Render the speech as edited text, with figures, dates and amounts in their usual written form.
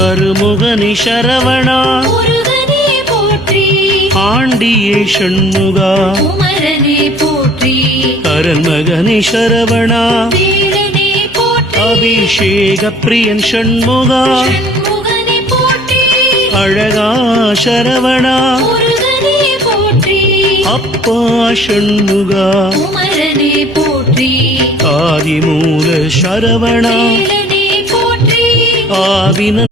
அருமுகனி சரவணா முருகனே போற்றி ஆண்டியே ஷண்முகா குமரனே போற்றி அருள்மகனி சரவணா வேலனே போற்றி அபிஷேக பிரியன் ஷண்முகா ஷண்முகனே போற்றி அழகா சரவணா முருகனே போற்றி அப்பா ஷண்முகா குமரனே போற்றி ஆதிமூல சரவணா வேலனே போற்றி ஆவின